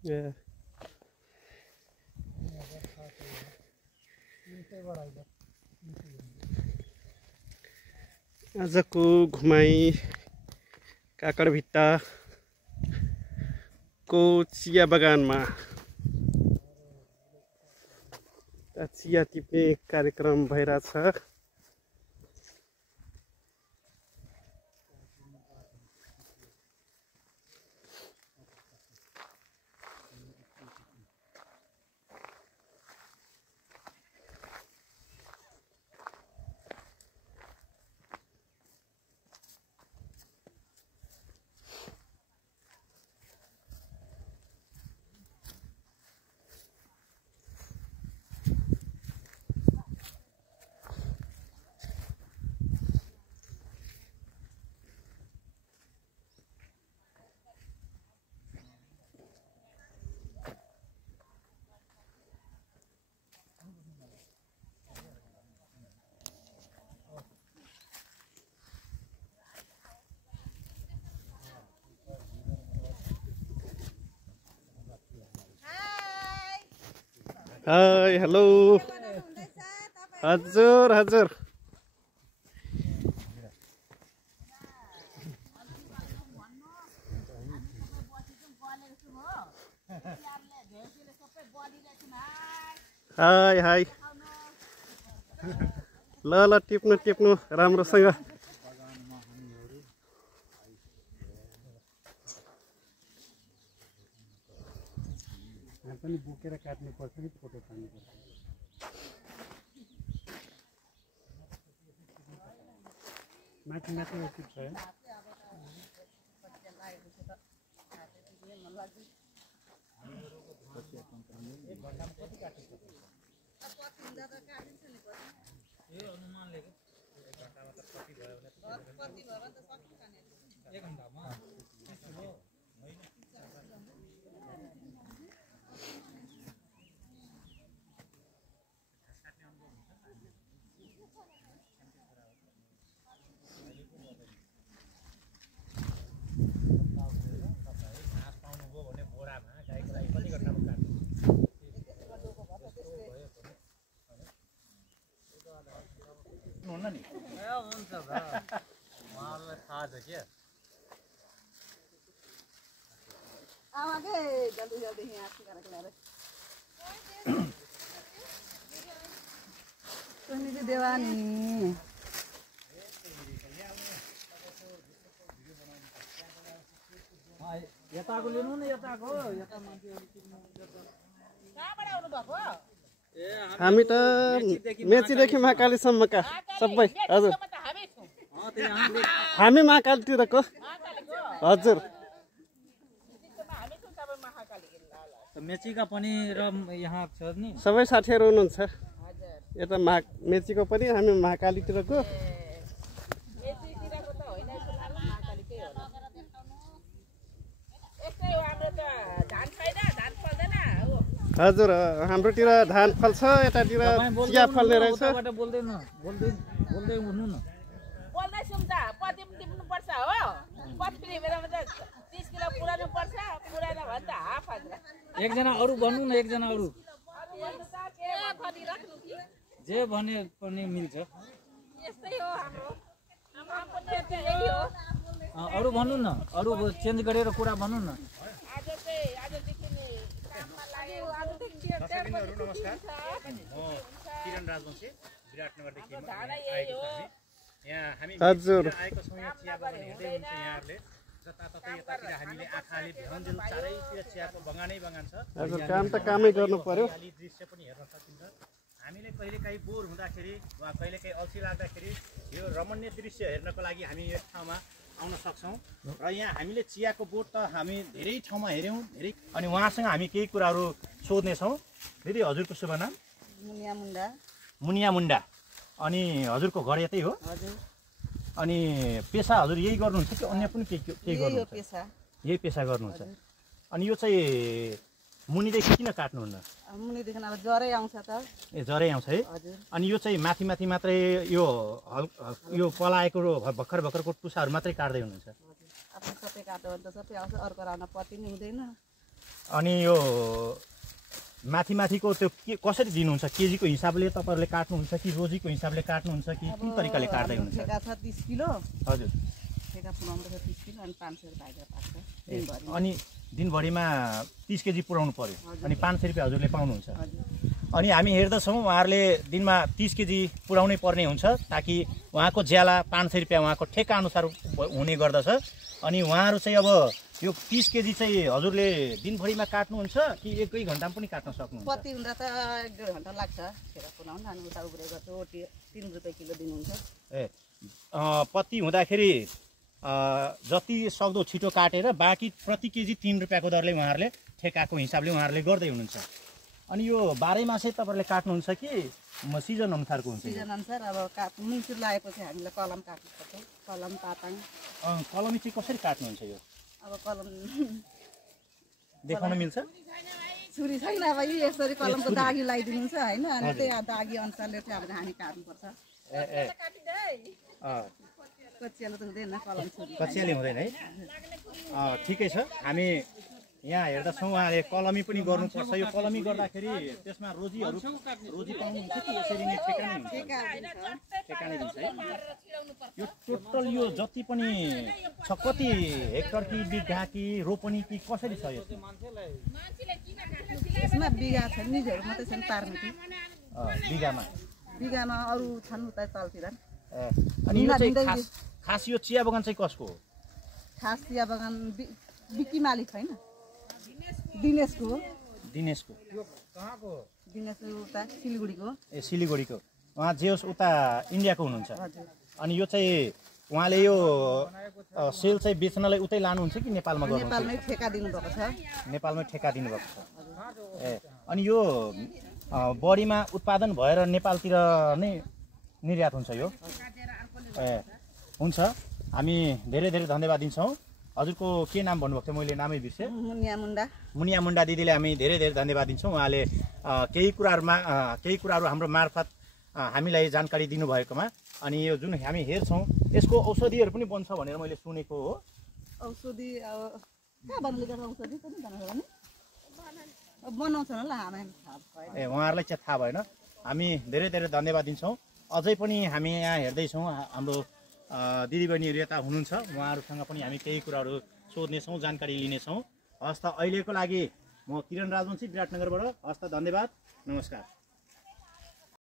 आजको घुमाई काकडभिट्टाको चिया बगानमा चिया टिप्ने कार्यक्रम भइरहेछ। हाय हेलो हजुर हजुर हाय हाय ल ल टिप्नु टिप्नु राम्रोसँग पनि बोकेर काट्नु पर्छ नि फोटो तान्नु पर्छ माथि माथि उचित छ यो अनुमानले एक घण्टामा त कति भयो भने कति भयो भने त सक्छ खाने एक घण्टामा त्यसो हो हैन देवानी यताको लिनु न यताको यता मान्छेहरु कहाँबाट आउनु भएको हामी त मेचीदेखि महाकालीसम्मका सबै हजुर हामी महाकालीतिरको हजुर मेचीका पनि र यहाँ छ नि सबै साथीहरु हुनुहुन्छ यता मेचीको पनि हामी महाकालीतिरको मेचीतिरको त होइन जस्तो लाग्छ महाकालीकै हो यस्तै हो हाम्रो त धान छैन धान फल्दैन हो हजुर हाम्रोतिर धान फल्छ यतातिर चिया फल्ने रहेछ बोल्दै हुनु न बोल्दै सुन्छ पति टिप्नु पर्छ हो पति बेलामा त 30 किलो पुरानो पर्छ पुरानो भन्छ हाफ हाल्छ एकजना अरु भन्नु न एकजना अरु जे भने पनि मिल्छ यस्तै हो हाम्रो हाम्रो त यही हो अरु भन्नु न अरु चेन्ज गरेर कुरा भन्नु न आजदेखि काममा लाग्यो आजदेखि नमस्कार म किरण राजवंशी विराटनगरदेखि आएको छु यहाँ हामी हजुर आएको छौं यहाँ चिया बगान हेर्दै हुन्छ यहाँहरुले जताततै यतातिर हामीले आँखाले भ्याउन्जेल चारैतिर चियाको बगानै बगान छ हजुर काम त कामै गर्नु पर्यो खाली दृश्य पनि हेर्न सकिन्छ हामीले कहिलेकाहीँ बोर हुँदाखेरि वा कहिलेकाहीँ अल्छी लाग्दाखेरि यो रमणीय दृश्य हेर्नको लागि हामी यस ठाउँमा आउन सक्छौं र यहाँ हामीले चियाको बोट त हामी धेरै ठाउँमा हेर्यौं धेरै अनि उहाँसँग हामी केही कुराहरू सोध्ने छौं दिदी हजुरको शुभ नाम मुनिया मुण्डा अनि हजुरको घर यतै हो हजुर अनि पेशा हजुर यही गर्नुहुन्छ कि अन्य पनि केही गर्नुहुन्छ यही पेशा गर्नुहुन्छ अनि यो चाहिँ मुनिदेखि किन काट्नुहुन्न मुनिदेखि अब ज्वरै आउँछ त ए जरै आउँछ है अनि यो चाहिँ माथि माथि मात्रै यो यो पलाएको भर्खर भर्खरको टुसाहरू मात्रै काट्दै हुनुहुन्छ आफ्नो सबै काट्यो भने त सबै आउँछ अर्को राउन्ड पत्ती नि हुँदैन अनि यो माथिको त्यो के कसरी दिनुहुन्छ? केजीको हिसाबले तपाईँहरूले काट्नुहुन्छ कि रोजीको हिसाबले काट्नुहुन्छ कि कुन तरिकाले काट्दै हुनुहुन्छ? ठेका छ 30 किलो। हजुर, ठेका पुऱ्याउँदा 30 किलो अनि 500 रुपैयाँ पाक्छ दिनभरि। अनि दिनभरिमा 30 केजी पुऱ्याउनु पर्यो अनि 500 रुपियाँ हजुरले पाउनुहुन्छ। हजुर। अनि हामी हेर्दछौँ उहाँहरूले दिनमा 30 केजी पुऱ्याउनै पर्ने हुन्छ ताकि उहाँको ज्याला 500 रुपियाँ उहाँको ठेका अनुसार हुने गर्दछ। अनि उहाँहरू चाहिँ अब यो 30 केजी चाहिँ हजुरले दिनभरिमा काट्नुहुन्छ कि एकै घन्टामा पनि काट्न सक्नुहुन्छ? पत्ती हुँदा त 1.5 घन्टा लाग्छ ठेका पुऱ्याउन। अनि उता उब्रेको चाहिँ 3 रुपियाँ किलो दिनुहुन्छ। पत्ती हुँदाखेरि जति सक्दो छिटो काटेर बाँकी प्रति केजी 3 रुपियाँको दरले उहाँहरूले ठेकाको हिसाबले उहाँहरूले गर्दै हुनुहुन्छ। अनि यो 12 मासै तपाईँहरूले काट्नुहुन्छ कि सिजन अनुसारको हुन्छ? सिजन अनुसार अब मुन्सुर लागेपछि हामीलाई कलम काट्नुपर्छ। कलम पाताङ। कलमी चाहिँ कसरी काट्नुहुन्छ? यो अब कलम देखाउन मिल्छ? छुरी छैन। अब यसरी कलमको दागी लगाइदिनुहुन्छ होइन। अनि त्यही दागी अनुसारले चाहिँ अब हामी काट्नुपर्छ। कचियाले त हुँदैन कलम छुरी। कचियाले हुँदैन है? ठिकै छ। हामी यहाँ हेर्दछौँ उहाँले कलमी पनि गर्नुपर्छ। यो कलमी गर्दाखेरि त्यसमा रोजी पाउनुहुन्छ कि यसरी नै ठेका नै हुन्छ? ठेका नै दिन्छ है? यो टोटल यो जति पनि छ कति हेक्टर कि बिघा कि रोपनी कि कसरी छ यसमा? यसमा बिघा छ निजहरू मात्रै छन् पार्मिटी। बिघामा अरू छन् उता तलतिर। अनि यो चाहिँ खास यो चिया बगान चाहिँ कसको हो? खास चिया बगान बिक्की मालिक छैन, दिनेशको हो। दिनेशको? दिनेश उता सिलगढीको। सिलगढीको। उहाँ जे होस् उता इन्डियाको हुनुहुन्छ। हजुर। अनि यो चाहिँ उहाँले यो सेल चाहिँ बेच्नलाई उतै लानुहुन्छ कि नेपालमा गर्नुहुन्छ? नेपालमै ठेका दिनुभएको छ। नेपालमै ठेका दिनुभएको छ। अनि यो बढीमा उत्पादन भएर नेपालतिर नै निर्यात हुन्छ यो? हुन्छ। हामी धेरै धेरै धन्यवाद दिन्छौँ। हजुरको के नाम भन्नुभएको थियो? मैले नामै बिर्सेँ। मुनिया मुन्डा दिदीले हामी धेरै धेरै धन्यवाद दिन्छौँ। उहाँले केही कुराहरू हाम्रो मार्फत हामीलाई जानकारी दिनुभएकोमा। अनि यो जुन हामी हेर्छौँ यसको औषधिहरू पनि बन्छ भनेर मैले सुनेको हो। औषधि कहाँ बन्ने औषधि पनि बनाउँछ होला हामी थाहा भएन। उहाँहरूलाई चाहिँ थाहा भएन। हामी धेरै धेरै धन्यवाद दिन्छौँ। अझै पनि हामी यहाँ हेर्दैछौँ हाम्रो दिदीबहिनीहरू यता हुनुहुन्छ। उहाँहरूसँग पनि हामी केही कुराहरू सोध्नेछौँ, जानकारी लिनेछौँ। हस् त अहिलेको लागि म किरण राजवंशी विराटनगरबाट। हस् त धन्यवाद, नमस्कार।